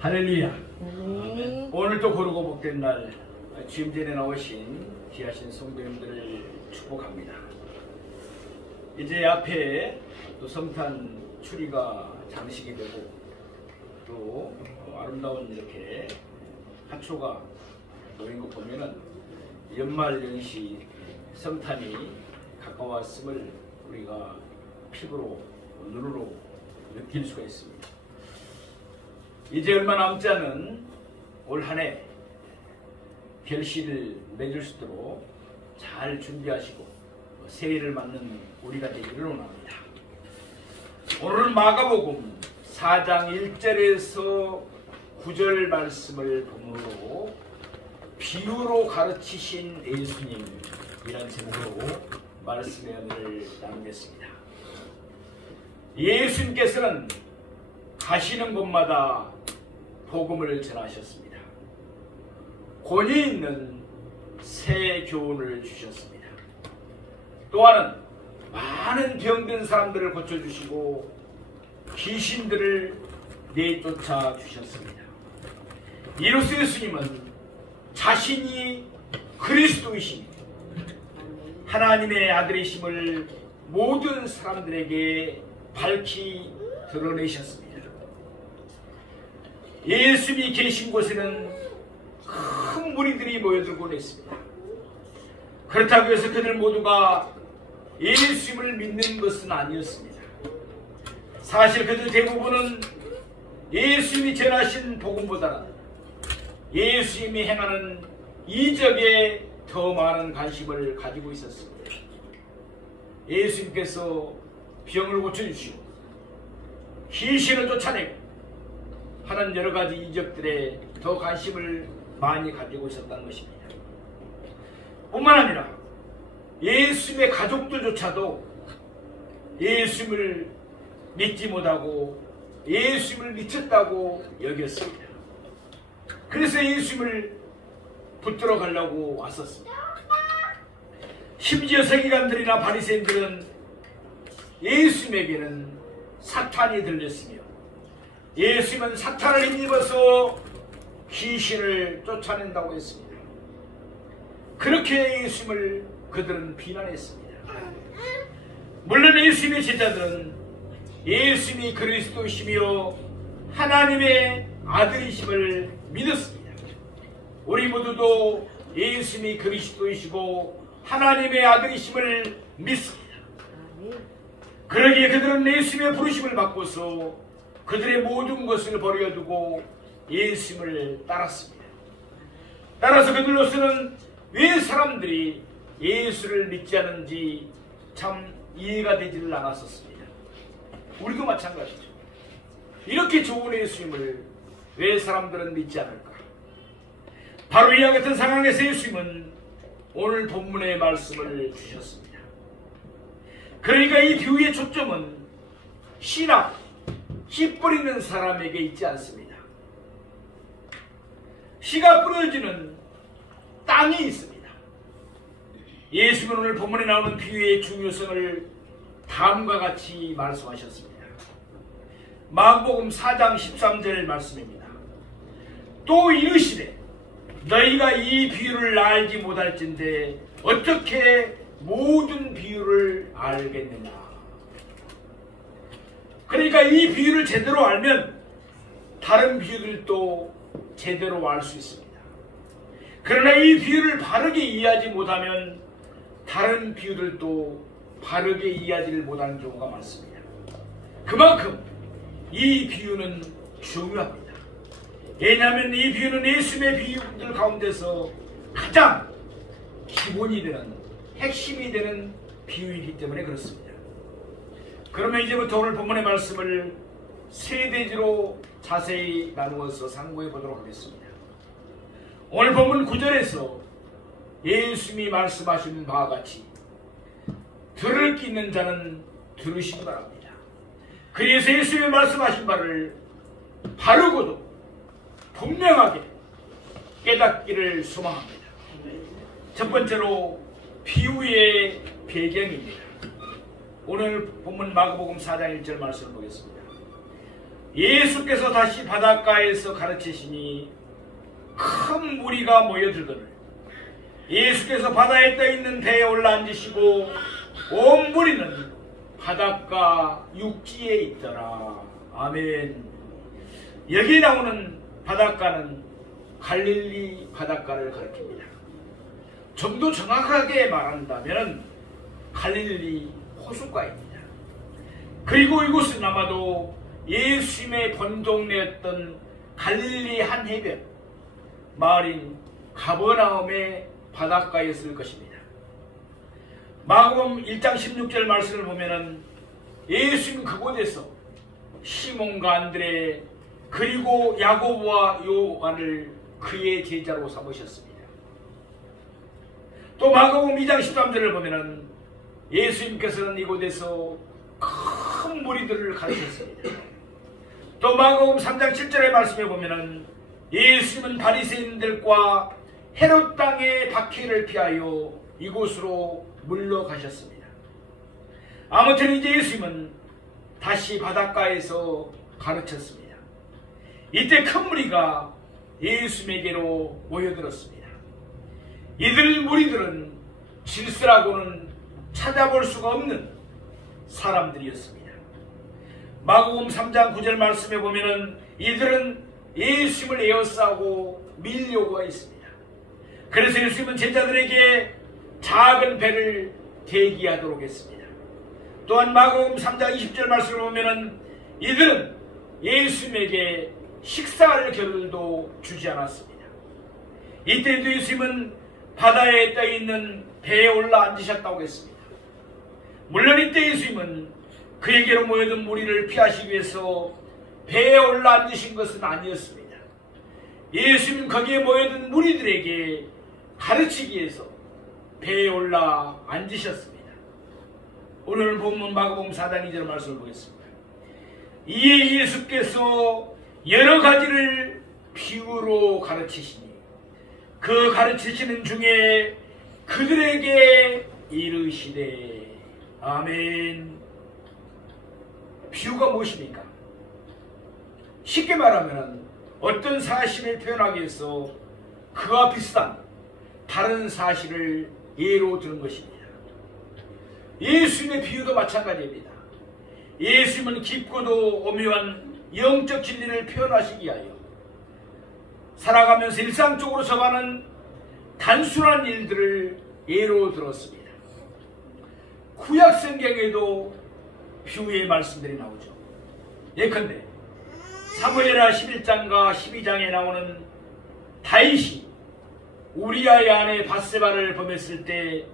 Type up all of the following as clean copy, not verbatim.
할렐루야. 오늘도 고르고 복된 날 주임 전에 나오신 귀하신 성도님들을 축복합니다. 이제 앞에 또 성탄 추리가 장식이 되고 또 아름다운 이렇게 화초가 놓인 거 보면은 연말 연시 성탄이 가까웠음을 우리가 피부로 눈으로 느낄 수가 있습니다. 이제 얼마 남지 않은 올 한 해 결실을 맺을 수 있도록 잘 준비하시고 새해를 맞는 우리가 되기를 원합니다. 오늘은 마가복음 4장 1절에서 9절 말씀을 본문으로 비유로 가르치신 예수님이라는 제목으로 말씀의 은혜를 나누겠습니다. 예수님께서는 가시는 곳마다 복음을 전하셨습니다. 권위 있는 새 교훈을 주셨습니다. 또한 많은 병든 사람들을 고쳐주시고 귀신들을 내쫓아 주셨습니다. 이로써 예수님은 자신이 그리스도이신 하나님의 아들이심을 모든 사람들에게 밝히 드러내셨습니다. 예수님이 계신 곳에는 큰 무리들이 모여들곤 했습니다. 그렇다고 해서 그들 모두가 예수님을 믿는 것은 아니었습니다. 사실 그들 대부분은 예수님이 전하신 복음보다는 예수님이 행하는 이적에 더 많은 관심을 가지고 있었습니다. 예수님께서 병을 고쳐주시고 귀신을 쫓아내고 하는 여러 가지 이적들에 더 관심을 많이 가지고 있었다는 것입니다. 뿐만 아니라 예수님의 가족들조차도 예수님을 믿지 못하고 예수님을 미쳤다고 여겼습니다. 그래서 예수님을 붙들어 가려고 왔었습니다. 심지어 서기관들이나 바리새인들은 예수님에게는 사탄이 들렸으며 예수님은 사탄을 힘입어서 귀신을 쫓아낸다고 했습니다. 그렇게 예수님을 그들은 비난했습니다. 물론 예수님의 제자들은 예수님이 그리스도이시며 하나님의 아들이심을 믿었습니다. 우리 모두도 예수님이 그리스도이시고 하나님의 아들이심을 믿습니다. 그러기에 그들은 예수님의 부르심을 받고서 그들의 모든 것을 버려두고 예수님을 따랐습니다. 따라서 그들로서는 왜 사람들이 예수를 믿지 않는지 참 이해가 되지를 않았었습니다. 우리도 마찬가지죠. 이렇게 좋은 예수님을 왜 사람들은 믿지 않을까? 바로 이와 같은 상황에서 예수님은 오늘 본문의 말씀을 주셨습니다. 그러니까 이 비유의 초점은 신학, 씨 뿌리는 사람에게 있지 않습니다. 씨가 뿌려지는 땅이 있습니다. 예수님은 오늘 본문에 나오는 비유의 중요성을 다음과 같이 말씀하셨습니다. 마가복음 4장 13절 말씀입니다. 또 이르시되 너희가 이 비유를 알지 못할진대 어떻게 모든 비유를 알겠느냐. 그러니까 이 비유를 제대로 알면 다른 비유들도 제대로 알 수 있습니다. 그러나 이 비유를 바르게 이해하지 못하면 다른 비유들도 바르게 이해하지를 못하는 경우가 많습니다. 그만큼 이 비유는 중요합니다. 왜냐하면 이 비유는 예수님의 비유들 가운데서 가장 기본이 되는, 핵심이 되는 비유이기 때문에 그렇습니다. 그러면 이제부터 오늘 본문의 말씀을 세 대지로 자세히 나누어서 상고해 보도록 하겠습니다. 오늘 본문 9절에서 예수님이 말씀하신 바와 같이 들을 기 있는 자는 들으시기 바랍니다. 그래서 예수님이 말씀하신 바를 바르고도 분명하게 깨닫기를 소망합니다. 첫 번째로 비유의 배경입니다. 오늘 본문 마가복음 4장 1절 말씀을 보겠습니다. 예수께서 다시 바닷가에서 가르치시니 큰 무리가 모여들거늘 예수께서 바다에 떠있는 배에 올라앉으시고 온 무리는 바닷가 육지에 있더라. 아멘. 여기 나오는 바닷가는 갈릴리 바닷가를 가리킵니다. 좀 더 정확하게 말한다면 갈릴리 호숫가입니다. 그리고 이곳은 아마도 예수님의 본동네였던 갈릴리 한 해변 마을인 가버나움의 바닷가였을 것입니다. 마가복음 1장 16절 말씀을 보면은 예수님 그곳에서 시몬과 안드레 그리고 야고보와 요한을 그의 제자로 삼으셨습니다. 또 마가복음 2장 13절을 보면은 예수님께서는 이곳에서 큰 무리들을 가르쳤습니다. 또 마가복음 3장 7절의 말씀에 보면은 예수님은 바리새인들과 헤롯 땅의 박해를 피하여 이곳으로 물러가셨습니다. 아무튼 이제 예수님은 다시 바닷가에서 가르쳤습니다. 이때 큰 무리가 예수님에게로 모여들었습니다. 이들 무리들은 질서라고는 찾아볼 수가 없는 사람들이었습니다. 마가복음 3장 9절 말씀에 보면은 이들은 예수님을 에워싸고 밀려고 했습니다. 그래서 예수님은 제자들에게 작은 배를 대기하도록 했습니다. 또한 마가복음 3장 20절 말씀을 보면은 이들은 예수님에게 식사할 겨를도 주지 않았습니다. 이때도 예수님은 바다에 떠있는 배에 올라 앉으셨다고 했습니다. 물론 이때 예수님은 그에게로 모여든 무리를 피하시기 위해서 배에 올라 앉으신 것은 아니었습니다. 예수님은 거기에 모여든 무리들에게 가르치기 위해서 배에 올라 앉으셨습니다. 오늘 본문 마가복음 4장 2절 말씀을 보겠습니다. 이에 예수께서 여러 가지를 비유로 가르치시니 그 가르치시는 중에 그들에게 이르시되 아멘. 비유가 무엇입니까? 쉽게 말하면 어떤 사실을 표현하기 위해서 그와 비슷한 다른 사실을 예로 드는 것입니다. 예수님의 비유도 마찬가지입니다. 예수님은 깊고도 오묘한 영적 진리를 표현하시기 위하여 살아가면서 일상적으로 접하는 단순한 일들을 예로 들었습니다. 구약 성경에도 비유의 말씀들이 나오죠. 예컨대 사무엘하 11장과 12장에 나오는 다윗이 우리아의 아내 밧세바를 범했을 때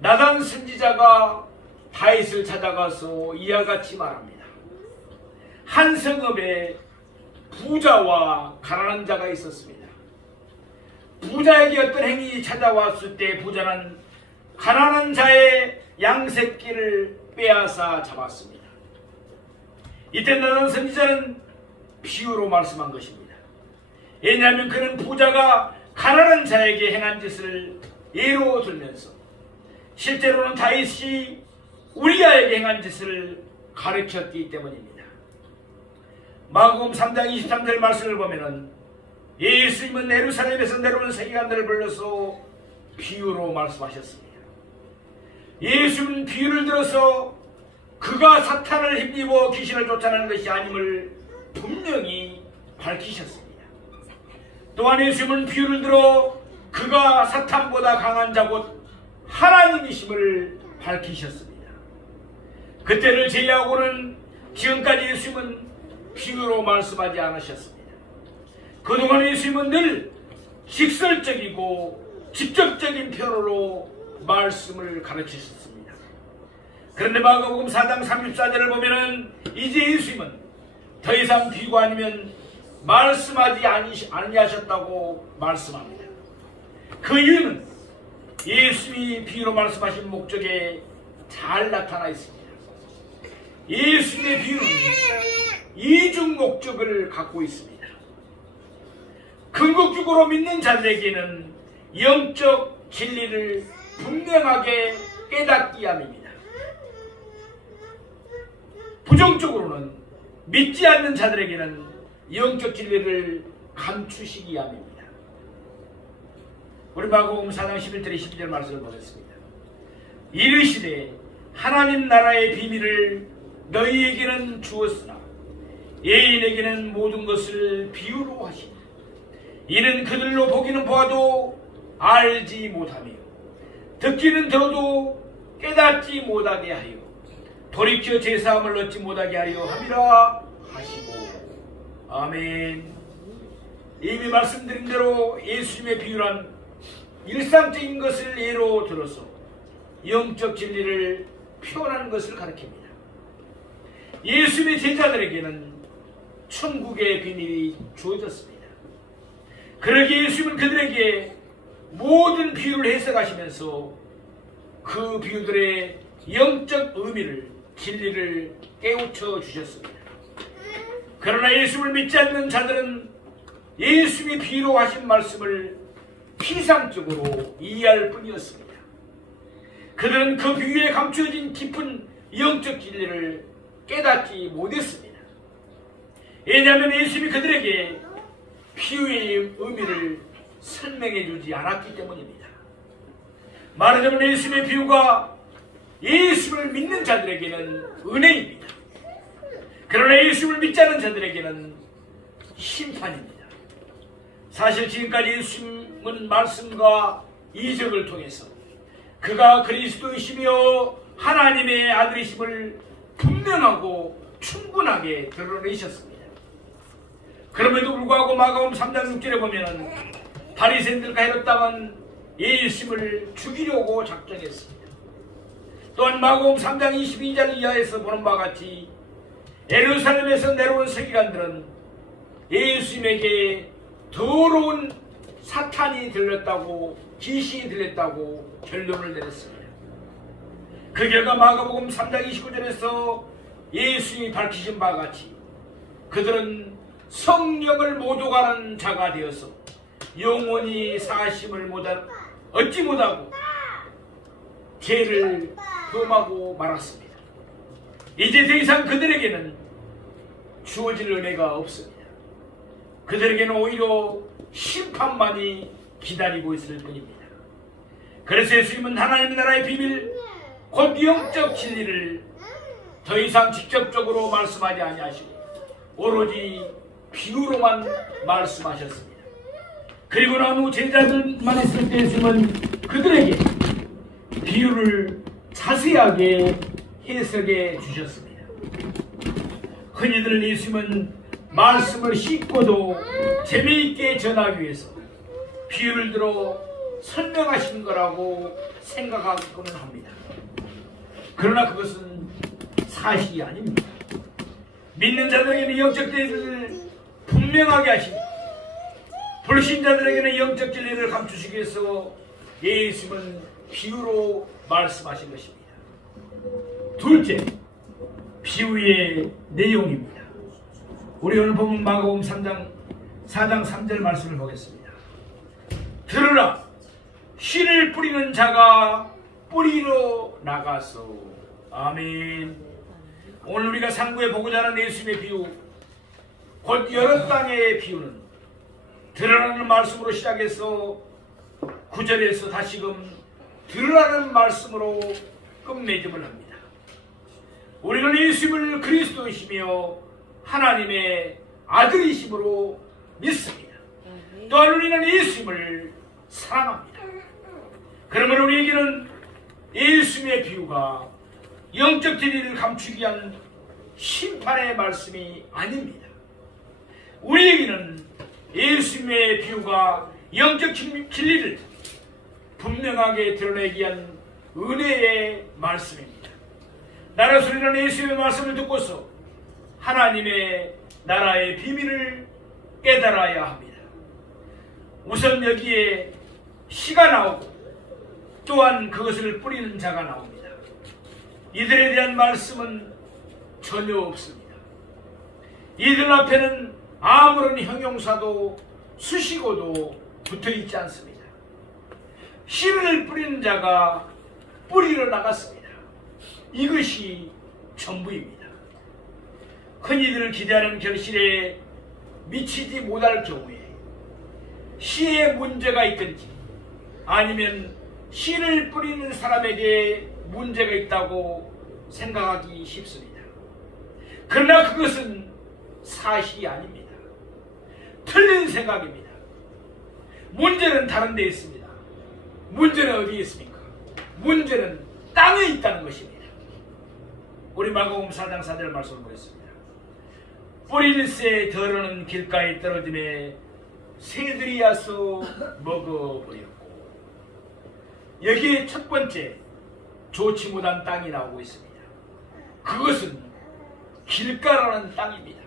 나단 선지자가 다윗을 찾아가서 이와 같이 말합니다. 한 성읍에 부자와 가난한 자가 있었습니다. 부자에게 어떤 행인이 찾아왔을 때 부자는 가난한 자의 양새끼를 빼앗아 잡았습니다. 이때 나단 선지자는 비유로 말씀한 것입니다. 왜냐하면 그는 부자가 가난한 자에게 행한 짓을 예로 들면서 실제로는 다윗이 우리아에게 행한 짓을 가르쳤기 때문입니다. 마가복음 3장 23절 말씀을 보면은 예수님은 예루살렘에서 내려온 세계관들을 불러서 비유로 말씀하셨습니다. 예수님은 비유를 들어서 그가 사탄을 힘입어 귀신을 쫓아내는 것이 아님을 분명히 밝히셨습니다. 또한 예수님은 비유를 들어 그가 사탄보다 강한 자 곧 하나님이심을 밝히셨습니다. 그때를 제외하고는 지금까지 예수님은 비유로 말씀하지 않으셨습니다. 그동안 예수님은 늘 직설적이고 직접적인 표현으로 말씀을 가르치셨습니다. 그런데 마가복음 4장 34절을 보면은 이제 예수님은 더 이상 비유가 아니면 말씀하지 아니하셨다고 말씀합니다. 그 이유는 예수님이 비유로 말씀하신 목적에 잘 나타나 있습니다. 예수님의 비유는 이중 목적을 갖고 있습니다. 궁극적으로 믿는 자들에게는 영적 진리를 분명하게 깨닫게 함입니다. 부정적으로는 믿지 않는 자들에게는 영적 진리를 감추시기 위함입니다. 우리 마가복음 4장 11절에 12절 말씀을 보겠습니다. 이르시되 하나님 나라의 비밀을 너희에게는 주었으나 예인에게는 모든 것을 비유로 하시니 이는 그들로 보기는 보아도 알지 못하며 듣기는 들어도 깨닫지 못하게 하여 돌이켜 제사함을 얻지 못하게 하여 함이라 하시고. 아멘. 이미 말씀드린 대로 예수님의 비유란 일상적인 것을 예로 들어서 영적 진리를 표현하는 것을 가리킵니다. 예수님의 제자들에게는 천국의 비밀이 주어졌습니다. 그러기에 예수님은 그들에게 모든 비유를 해석하시면서 그 비유들의 영적 의미를, 진리를 깨우쳐 주셨습니다. 그러나 예수님을 믿지 않는 자들은 예수님이 비유로 하신 말씀을 피상적으로 이해할 뿐이었습니다. 그들은 그 비유에 감추어진 깊은 영적 진리를 깨닫지 못했습니다. 왜냐하면 예수님이 그들에게 비유의 의미를 설명해 주지 않았기 때문입니다. 말하자면 예수님의 비유가 예수를 믿는 자들에게는 은혜입니다. 그러나 예수를 믿지 않는 자들에게는 심판입니다. 사실 지금까지 예수님은 말씀과 이적을 통해서 그가 그리스도이시며 하나님의 아들이심을 분명하고 충분하게 드러내셨습니다. 그럼에도 불구하고 마가복음 3장 6절에 보면 바리새인들과 헤롯 당은 예수님을 죽이려고 작정했습니다. 또한 마가복음 3장 22절 이하에서 보는 바와 같이 예루살렘에서 내려온 서기관들은 예수님에게 더러운 사탄이 들렸다고, 귀신이 들렸다고 결론을 내렸습니다. 그 결과 마가복음 3장 29절에서 예수님이 밝히신 바와 같이 그들은 성령을 모독하는 자가 되어서 영원히 사심을 얻지 못하고 죄를 범하고 말았습니다. 이제 더 이상 그들에게는 주어질 은혜가 없습니다. 그들에게는 오히려 심판만이 기다리고 있을 뿐입니다. 그래서 예수님은 하나님 나라의 비밀, 곧 영적 진리를 더 이상 직접적으로 말씀하지 아니하시고 오로지 비유로만 말씀하셨습니다. 그리고 난 후 제자들만 있을 때 예수님은 그들에게 비유를 자세하게 해석해 주셨습니다. 흔히들 예수님은 말씀을 쉽고도 재미있게 전하기 위해서 비유를 들어 설명하신 거라고 생각하고는 합니다. 그러나 그것은 사실이 아닙니다. 믿는 자들에게는 영적 진리를 분명하게 하시고 불신자들에게는 영적 진리를 감추시기 위해서 예수님은 비유로 말씀하신 것입니다. 둘째, 비유의 내용입니다. 우리 오늘 보면 마가복음 4장 3절 말씀을 보겠습니다. 들으라, 씨를 뿌리는 자가 뿌리러 나가서. 아멘. 오늘 우리가 상고해 보고자 하는 예수님의 비유, 곧 여러 땅의 비유는 들으라는 말씀으로 시작해서 9절에서 다시금 들으라는 말씀으로 끝맺음을 합니다. 우리는 예수님을 그리스도이시며 하나님의 아들이심으로 믿습니다. 또한 우리는 예수님을 사랑합니다. 그러므로 우리에게는 예수님의 비유가 영적 진리를 감추기 위한 심판의 말씀이 아닙니다. 우리에게는 예수님의 비유가 영적 진리를 분명하게 드러내기 위한 은혜의 말씀입니다. 나라 소리는 예수님의 말씀을 듣고서 하나님의 나라의 비밀을 깨달아야 합니다. 우선 여기에 씨가 나오고 또한 그것을 뿌리는 자가 나옵니다. 이들에 대한 말씀은 전혀 없습니다. 이들 앞에는 아무런 형용사도 수식어도 붙어있지 않습니다. 씨를 뿌리는 자가 뿌리러 나갔습니다. 이것이 전부입니다. 흔히들 기대하는 결실에 미치지 못할 경우에 씨에 문제가 있든지 아니면 씨를 뿌리는 사람에게 문제가 있다고 생각하기 쉽습니다. 그러나 그것은 사실이 아닙니다. 틀린 생각입니다. 문제는 다른 데 있습니다. 문제는 어디에 있습니까? 문제는 땅에 있다는 것입니다. 우리 마가복음 4장 4절 말씀을 보겠습니다. 뿌릴새 덜어는 길가에 떨어짐에 새들이 와서 먹어버렸고, 여기에 첫 번째 좋지 못한 땅이 나오고 있습니다. 그것은 길가라는 땅입니다.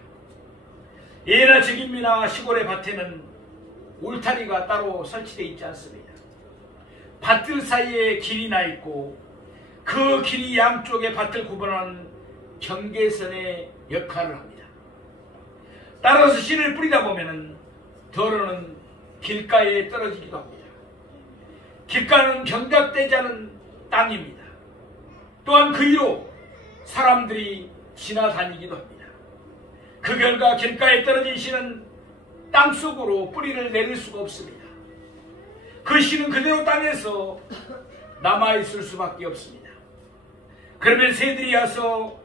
예나 직임이나 시골의 밭에는 울타리가 따로 설치되어 있지 않습니다. 밭들 사이에 길이 나 있고 그 길이 양쪽의 밭을 구분하는 경계선의 역할을 합니다. 따라서 씨를 뿌리다 보면 덜어는 길가에 떨어지기도 합니다. 길가는 경작되지 않은 땅입니다. 또한 그 위로 사람들이 지나다니기도 합니다. 그 결과 길가에 떨어진 씨는 땅속으로 뿌리를 내릴 수가 없습니다. 그 씨는 그대로 땅에서 남아있을 수밖에 없습니다. 그러면 새들이 와서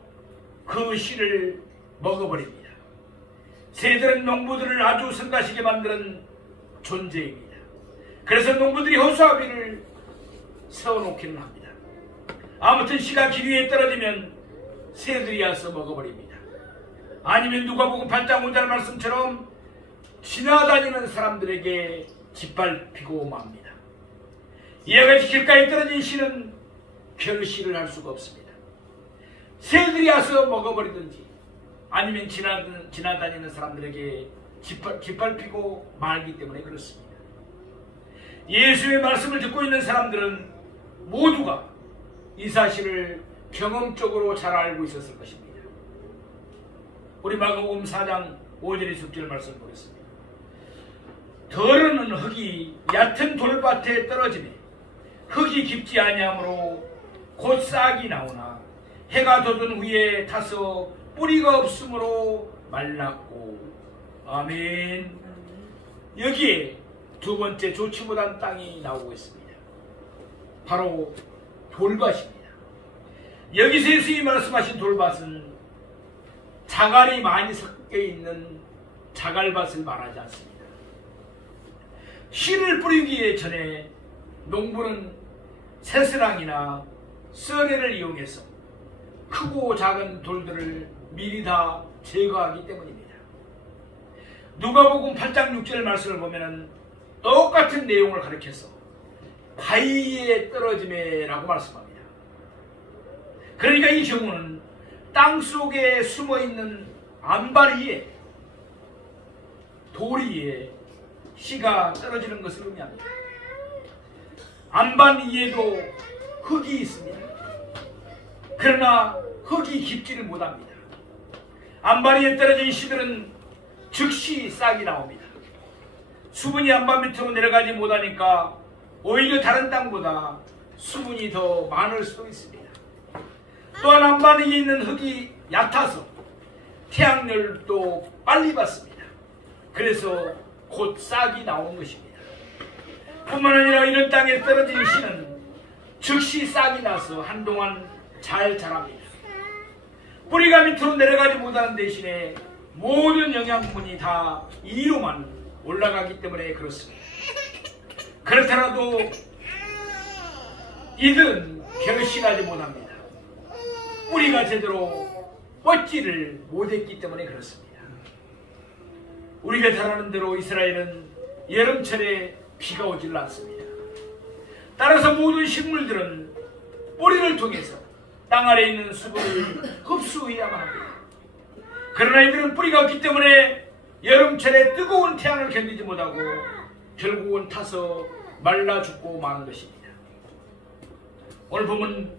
그 씨를 먹어버립니다. 새들은 농부들을 아주 성가시게 만드는 존재입니다. 그래서 농부들이 호수아비를 세워놓기는 합니다. 아무튼 씨가 길 위에 떨어지면 새들이 와서 먹어버립니다. 아니면 누가복음 8장 5절 말씀처럼 지나다니는 사람들에게 짓밟히고 맙니다. 이와 같이 길가에 떨어진 씨는 결실을 할 수가 없습니다. 새들이 와서 먹어버리든지 아니면 지나다니는 사람들에게 짓밟히고 말기 때문에 그렇습니다. 예수의 말씀을 듣고 있는 사람들은 모두가 이 사실을 경험적으로 잘 알고 있었을 것입니다. 우리 마가복음 4장 5절의 6절 말씀을 보겠습니다. 덜어는 흙이 얕은 돌밭에 떨어지매 흙이 깊지 아니하므로 곧 싹이 나오나 해가 돋은 후에 타서 뿌리가 없으므로 말랐고. 아멘. 여기에 두 번째 좋지 못한 땅이 나오고 있습니다. 바로 돌밭입니다. 여기서 예수님이 말씀하신 돌밭은 자갈이 많이 섞여 있는 자갈밭을 말하지 않습니다. 씨를 뿌리기 전에 농부는 새스랑이나 썰애를 이용해서 크고 작은 돌들을 미리 다 제거하기 때문입니다. 누가복음 8장 6절 말씀을 보면 똑같은 내용을 가리켜서 바위에 떨어짐에라고 말씀합니다. 그러니까 이 경우는 땅속에 숨어있는 안발 위에 돌 위에 씨가 떨어지는 것을 의미합니다. 안반 위에도 흙이 있습니다. 그러나 흙이 깊지를 못합니다. 안반 위에 떨어진 씨들은 즉시 싹이 나옵니다. 수분이 안반 밑으로 내려가지 못하니까 오히려 다른 땅보다 수분이 더 많을 수도 있습니다. 또한 안반 위에 있는 흙이 얕아서 태양열도 빨리 받습니다. 그래서 곧 싹이 나온 것입니다. 뿐만 아니라 이런 땅에 떨어진 씨는 즉시 싹이 나서 한동안 잘 자랍니다. 뿌리가 밑으로 내려가지 못하는 대신에 모든 영양분이 다 이리로만 올라가기 때문에 그렇습니다. 그렇더라도 이들은 결실하지 못합니다. 뿌리가 제대로 뻗지를 못했기 때문에 그렇습니다. 우리가 잘 아는 대로 이스라엘은 여름철에 비가 오질 않습니다. 따라서 모든 식물들은 뿌리를 통해서 땅 아래에 있는 수분을 흡수해야만 합니다. 그러나 이들은 뿌리가 없기 때문에 여름철에 뜨거운 태양을 견디지 못하고 결국은 타서 말라 죽고 마는 것입니다. 오늘 보면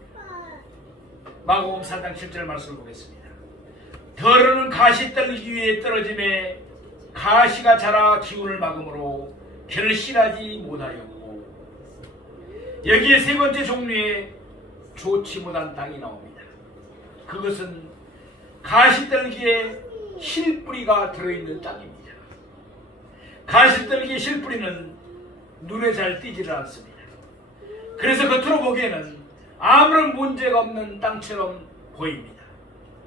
마가복음 4장 7절 말씀을 보겠습니다. 덜어는 가시떨기 위에 떨어짐에 가시가 자라 기운을 막음으로 결실하지 못하였고. 여기에 세 번째 종류의 좋지 못한 땅이 나옵니다. 그것은 가시떨기에 실뿌리가 들어있는 땅입니다. 가시떨기의 실뿌리는 눈에 잘 띄지를 않습니다. 그래서 겉으로 보기에는 아무런 문제가 없는 땅처럼 보입니다.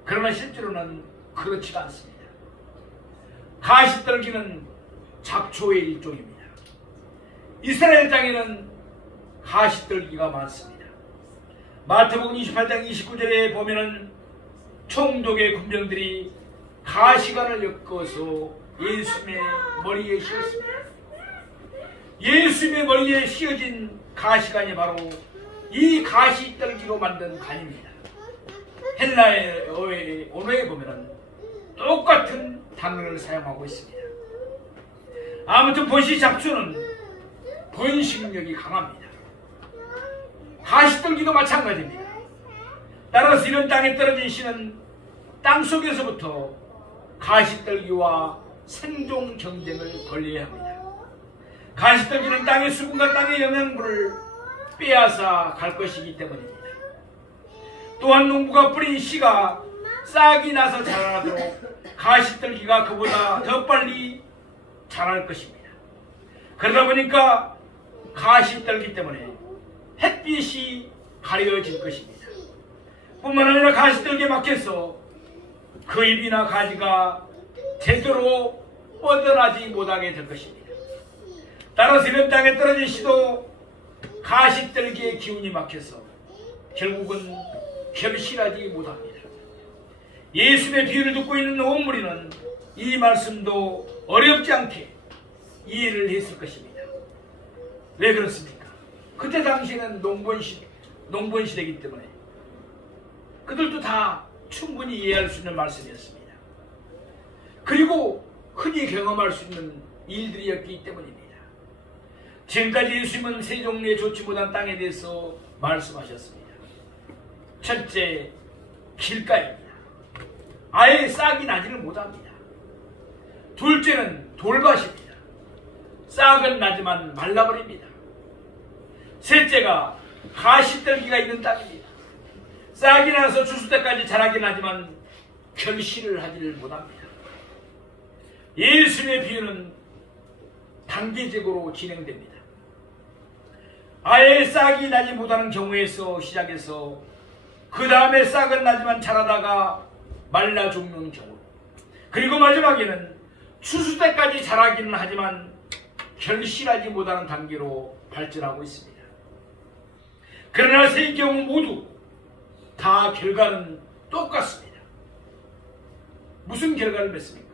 그러나 실제로는 그렇지가 않습니다. 가시떨기는 잡초의 일종입니다. 이스라엘 땅에는 가시떨기가 많습니다. 마태복음 28장 29절에 보면은 총독의 군병들이 가시관을 엮어서 예수님의 머리에 씌웠습니다. 예수님의 머리에 씌워진 가시관이 바로 이 가시떨기로 만든 관입니다. 헬라의 언어에 보면은 똑같은 단어를 사용하고 있습니다. 아무튼 보시 잡초는 번식력이 강합니다. 가시떨기도 마찬가지입니다. 따라서 이런 땅에 떨어진 씨는 땅 속에서부터 가시떨기와 생존 경쟁을 벌여야 합니다. 가시떨기는 땅의 수분과 땅의 영양분을 빼앗아 갈 것이기 때문입니다. 또한 농부가 뿌린 씨가 싹이 나서 자라도록 가시떨기가 그보다 더 빨리 자랄 것입니다. 그러다 보니까 가시떨기 때문에 햇빛이 가려질 것입니다. 뿐만 아니라 가시떨기에 막혀서 그 잎이나 가지가 제대로 뻗어나지 못하게 될 것입니다. 따라서 이런 땅에 떨어진 씨도 가시떨기의 기운이 막혀서 결국은 결실하지 못합니다. 예수의 비유를 듣고 있는 온 무리는 이 말씀도 어렵지 않게 이해를 했을 것입니다. 왜 그렇습니까? 그때 당시에는 농번 시대이기 때문에 그들도 다 충분히 이해할 수 있는 말씀이었습니다. 그리고 흔히 경험할 수 있는 일들이었기 때문입니다. 지금까지 예수님은 세 종류의 좋지 못한 땅에 대해서 말씀하셨습니다. 첫째, 길가입니다. 아예 싹이 나지를 못합니다. 둘째는 돌밭입니다. 싹은 나지만 말라버립니다. 셋째가 가시떨기가 있는 땅입니다. 싹이 나서 추수 때까지 자라긴 하지만 결실을 하지를 못합니다. 예수님의 비유는 단계적으로 진행됩니다. 아예 싹이 나지 못하는 경우에서 시작해서 그 다음에 싹은 나지만 자라다가 말라 죽는 경우, 그리고 마지막에는 추수 때까지 자라기는 하지만 결실하지 못하는 단계로 발전하고 있습니다. 그러나 세 경우 모두 다 결과는 똑같습니다. 무슨 결과를 맺습니까?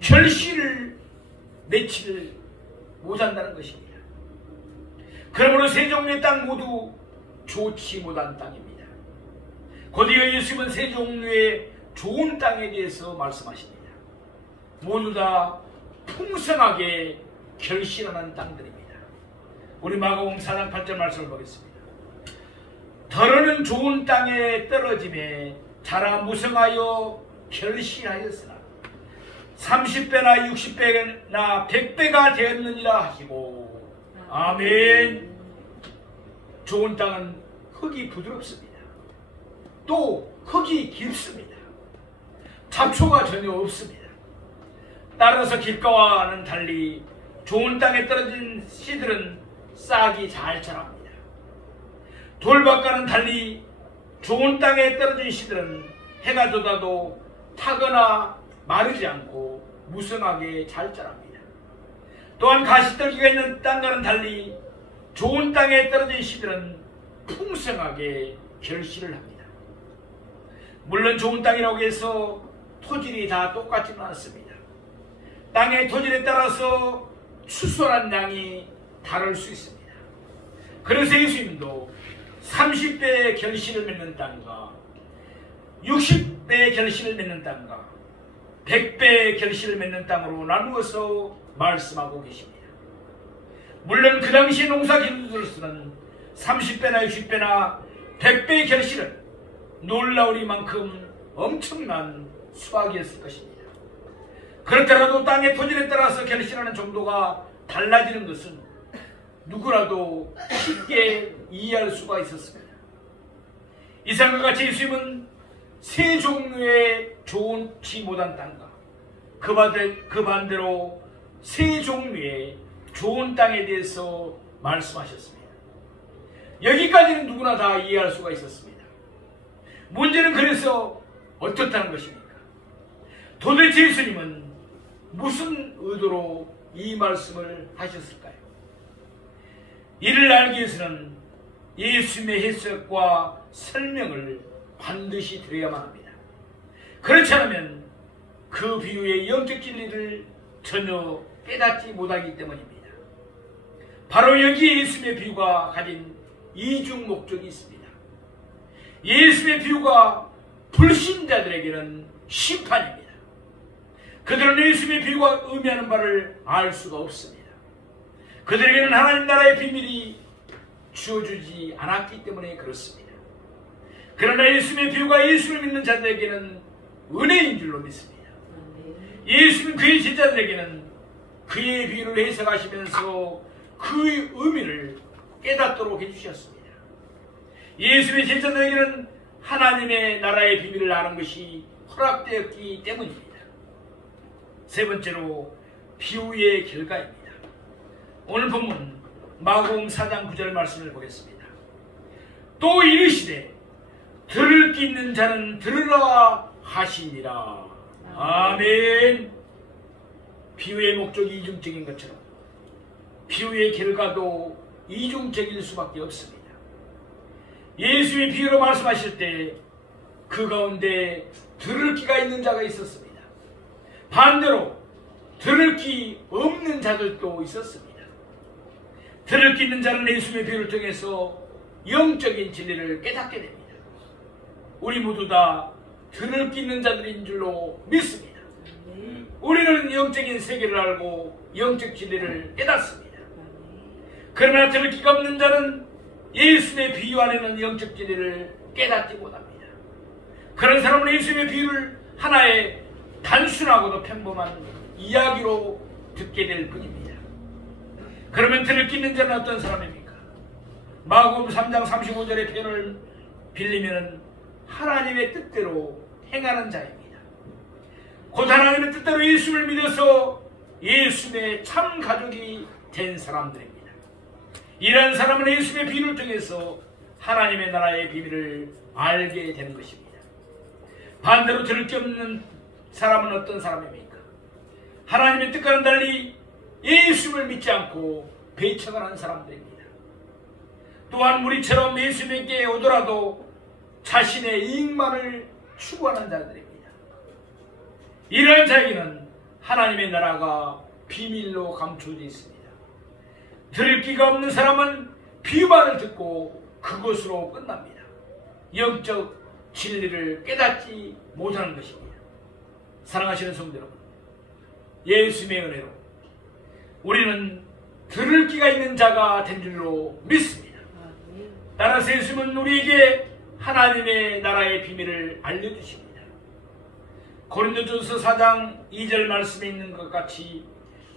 결실을 맺지를 못한다는 것입니다. 그러므로 세 종류의 땅 모두 좋지 못한 땅입니다. 곧이어 예수님은 세 종류의 좋은 땅에 대해서 말씀하십니다. 모두 다 풍성하게 결실하는 땅들입니다. 우리 마가복음 4장 8절 말씀을 보겠습니다. 더러는 좋은 땅에 떨어짐에 자라 무성하여 결실하였으나 30배나 60배나 100배가 되었느니라 하시고. 아멘. 좋은 땅은 흙이 부드럽습니다. 또 흙이 깊습니다. 잡초가 전혀 없습니다. 따라서 길가와는 달리 좋은 땅에 떨어진 씨들은 싹이 잘 자랍니다. 돌밭과는 달리 좋은 땅에 떨어진 씨들은 해가 돋아도 타거나 마르지 않고 무성하게 잘 자랍니다. 또한 가시떨기가 있는 땅과는 달리 좋은 땅에 떨어진 씨들은 풍성하게 결실을 합니다. 물론 좋은 땅이라고 해서 토질이 다 똑같지는 않습니다. 땅의 토질에 따라서 추수한 양이 다를 수 있습니다. 그래서 예수님도 30배의 결실을 맺는 땅과 60배의 결실을 맺는 땅과 100배의 결실을 맺는 땅으로 나누어서 말씀하고 계십니다. 물론 그 당시 농사 기술로서는 30배나 60배나 100배의 결실은 놀라우리만큼 엄청난 수확이었을 것입니다. 그렇더라도 땅의 토질에 따라서 결실하는 정도가 달라지는 것은 누구라도 쉽게 이해할 수가 있었습니다. 이상과 같이 예수님은 세 종류의 좋지 못한 땅과 그 반대로 세 종류의 좋은 땅에 대해서 말씀하셨습니다. 여기까지는 누구나 다 이해할 수가 있었습니다. 문제는 그래서 어떻다는 것입니까? 도대체 예수님은 무슨 의도로 이 말씀을 하셨을까요? 이를 알기 위해서는 예수님의 해석과 설명을 반드시 드려야만 합니다. 그렇지 않으면 그 비유의 영적 진리를 전혀 깨닫지 못하기 때문입니다. 바로 여기에 예수님의 비유가 가진 이중 목적이 있습니다. 예수님의 비유가 불신자들에게는 심판입니다. 그들은 예수님의 비유가 의미하는 바를 알 수가 없습니다. 그들에게는 하나님 나라의 비밀이 주어주지 않았기 때문에 그렇습니다. 그러나 예수님의 비유가 예수를 믿는 자들에게는 은혜인 줄로 믿습니다. 예수는 그의 제자들에게는 그의 비유를 해석하시면서 그의 의미를 깨닫도록 해주셨습니다. 예수의 제자들에게는 하나님의 나라의 비밀을 아는 것이 허락되었기 때문입니다. 세 번째로 비유의 결과입니다. 오늘 본문 마가복음 4장 9절 말씀을 보겠습니다. 또 이르시되 들을 귀 있는 자는 들으라 하시니라. 아멘. 비유의 목적이 이중적인 것처럼 비유의 결과도 이중적일 수밖에 없습니다. 예수의 비유로 말씀하실 때 그 가운데 들을 귀가 있는 자가 있었습니다. 반대로 들을 귀 없는 자들도 있었습니다. 들을 귀 있는 자는 예수의 비유를 통해서 영적인 진리를 깨닫게 됩니다. 우리 모두 다 들을 귀 있는 자들인 줄로 믿습니다. 우리는 영적인 세계를 알고 영적 진리를 깨닫습니다. 그러나 들을 귀가 없는 자는 예수의 비유 안에는 영적 진리를 깨닫지 못합니다. 그런 사람은 예수의 비유를 하나의 단순하고도 평범한 이야기로 듣게 될 뿐입니다. 그러면 들을 귀 있는 자는 어떤 사람입니까? 마가복음 3장 35절의 표현을 빌리면 하나님의 뜻대로 행하는 자입니다. 곧 하나님의 뜻대로 예수를 믿어서 예수의 참 가족이 된 사람들입니다. 이러한 사람은 예수의 비유를 통해서 하나님의 나라의 비밀을 알게 되는 것입니다. 반대로 들을 게 없는 사람은 어떤 사람입니까? 하나님의 뜻과는 달리 예수를 믿지 않고 배척을 하는 사람들입니다. 또한 우리처럼 예수님께 오더라도 자신의 이익만을 추구하는 자들입니다. 이러한 자에게는 하나님의 나라가 비밀로 감춰져 있습니다. 들을 귀가 없는 사람은 비유만을 듣고 그것으로 끝납니다. 영적 진리를 깨닫지 못하는 것입니다. 사랑하시는 성도 여러분, 예수님의 은혜로 우리는 들을 귀가 있는 자가 된 줄로 믿습니다. 따라서 예수님은 우리에게 하나님의 나라의 비밀을 알려주십니다. 고린도전서 4장 2절 말씀에 있는 것 같이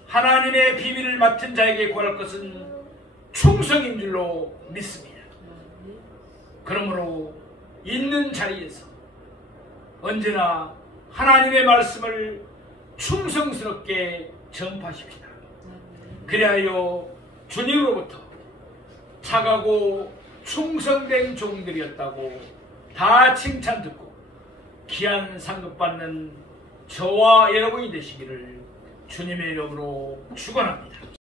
하나님의 비밀을 맡은 자에게 구할 것은 충성인 줄로 믿습니다. 그러므로 있는 자리에서 언제나 하나님의 말씀을 충성스럽게 전파하십시다. 그리하여 주님으로부터 착하고 충성된 종들이었다고 다 칭찬 듣고 귀한 상급 받는 저와 여러분이 되시기를 주님의 이름으로 축원합니다.